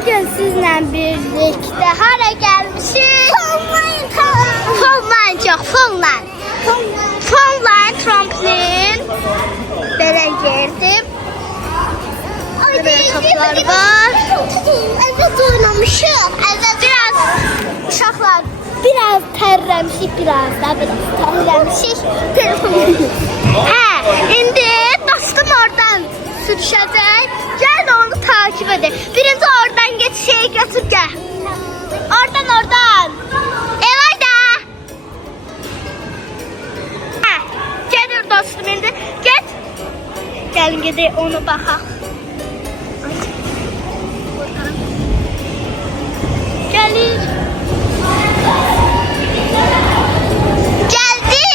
Bugün sizle birlikte hara gelmişiz? Fonline trampolin. Böyle girdim. Burada toplar var. Evet oynamışım. Biraz uşaqlar biraz terləmişik, biraz terləmişik. İndi dostum oradan sürüşəcək. Gəl onu takip edin. Birinci oradan geç, şeyi götür gəl. Oradan. Elayda. Gelir dostum indi. Get. Gəlin gedək onu baxaq. Gelir. Geldi.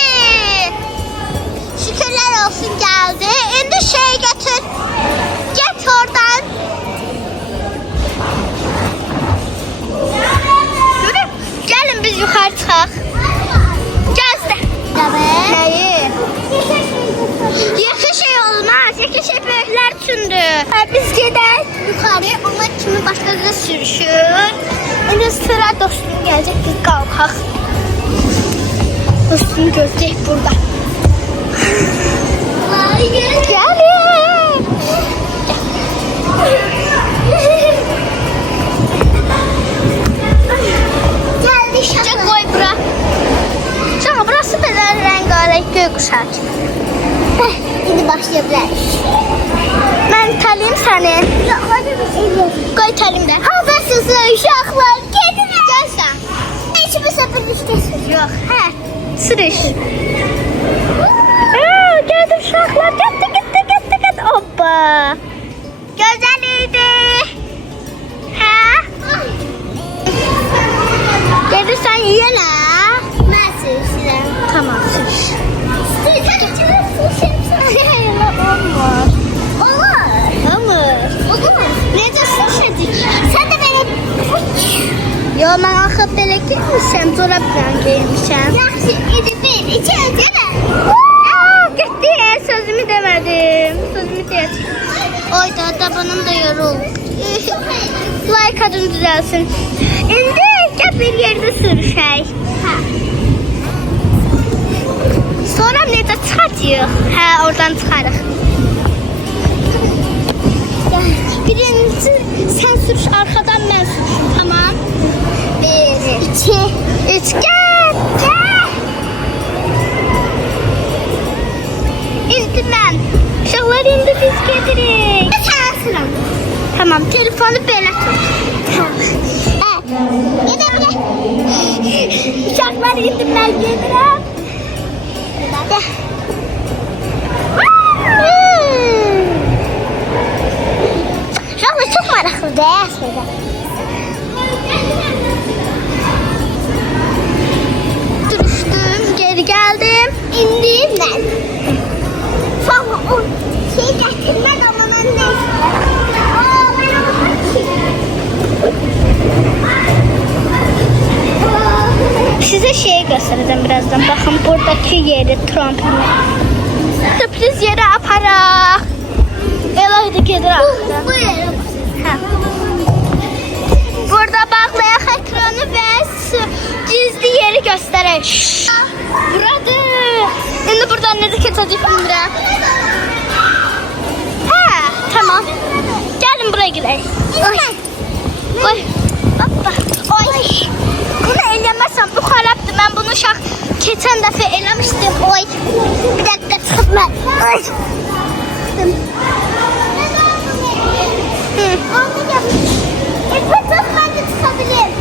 Şükürler olsun geldi. Şimdi şey götür. Get oradan. Görün. Gəlin biz yuxarı çıxaq. Gəzdə. Nəyi? Yekə şey olmaz. Yekə şey böyüklər üçündür. Biz gedək yuxarı. Onlar kimi başqaca sürüşür. İndi sıra dostum gələcək. Biz qalxaq. Dostum görəcək burada. Gəlin. Geldi Çək şaka. qoy bura. Canım burası belə rəngarəng göykuşaq kimi. Şimdi başlayabiliriz. Mən itəliyim səni. Ya hadi bir şey yok. Qoy itəliyim də. Hazırsınız uşaqlar. Gelin. Gel sen. Hiçbir sefer düşmesin. Yox, sürüş. Gəldi uşaqlar, getdi. Hoppa. Gözəl idi. Gelirsən yiyənə. Ben sürüşürüm. Tamam, sürüş. Olmaz. Olur. Necə sürüşəcək? Sen de benim. Yo, mən axı belə giymişəm, corabla giymişəm. Yaxşı, idi bir, iki önce mi? Getdi, sözümü demədim. Sözümü deyəcəm. Oy da tabanım da yorul. Like adın düzəlsin. İndi gəl bir yerdə sürüşək. Sonra necə çıxacağıq? Oradan çıxarıq. Birincisi sen sürüş, arkadan ben sürüşüm, tamam? Bir, iki. Üç, gel. İndi ben. Uşaqlar indi biz gedirik. Sen sıram. Tamam, telefonu belə tut. Gidelim. Uşaqlar indi mən gedirəm. Uşaqlar çok maraqlıdır aslında. Sürüşdüm, geri geldim. İndim ben. Sonra o şey getirmez ama ben neyse. Ben onu Size şeyi göstereceğim birazdan. Bakın buradaki yeri, trampolin. Sürpriz yere aparaq. Elayda gedir axı. Bu yere. Burada bağlayaq ekranı ve gizli yeri gösterək. Buradır. Şimdi buradan necə keçəcək bilmirəm. Tamam. Gelin buraya girək. Oy. Hoppa. Oy. Bunu eləməsəm bu xarabdır. Mən bunu keçən dəfə eləmişdim. Oy. Bir dakika çıkıp ben. Ay. Ben de çıkabilirim.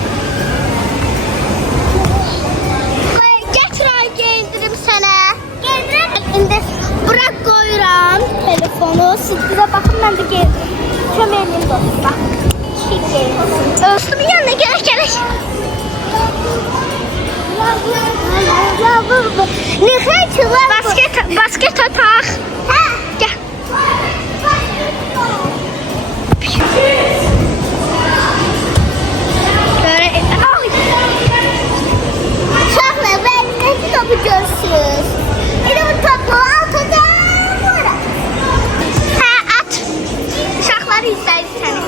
Getir ay giyindirim sənə. İndi bırak qoyuram telefonu. Siz bizə baxın, mən də giyindim. Köməyim dostuma. Dostumun yanına gerek. Ne kaçı var? Basket ataq. Gel. Böyle. Uşaqlar, ben ne kitabı görürsünüz? Bir de bu topu atacağım. At. Uşaqlar izləyir səni.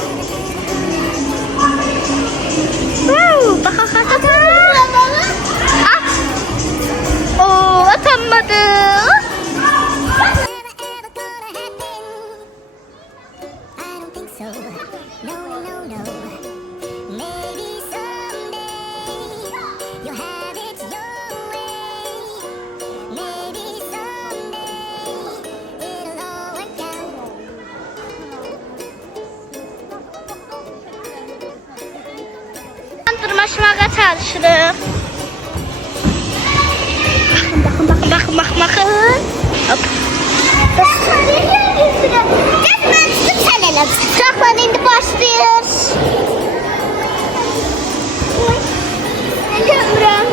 so. No, no, no. Maybe someday you'll have it your way. Maybe someday it'll all work out. Dırmaşmağa çalışırıq. Bakın. Hop. Uşaqlar indi başlayır. Görürəm.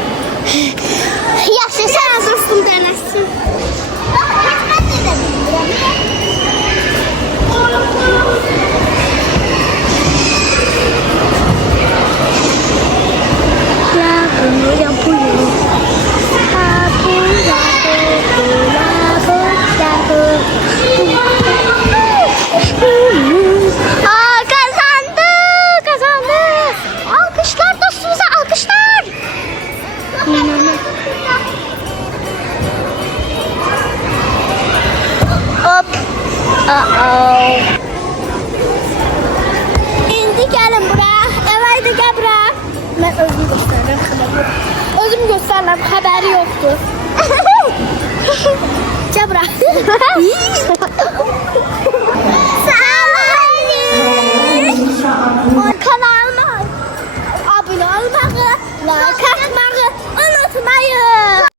Yaxşı, sən hazırsın dənəsin. Kazandı. Alkışlar dostumuza, alkışlar. Hop. İndi gəlin bura. Əvaydı gəl bura. Mən özüm göstərirəm xəbəri. Özüm göstərirəm, xəbəri yoxdur. Gəl bura.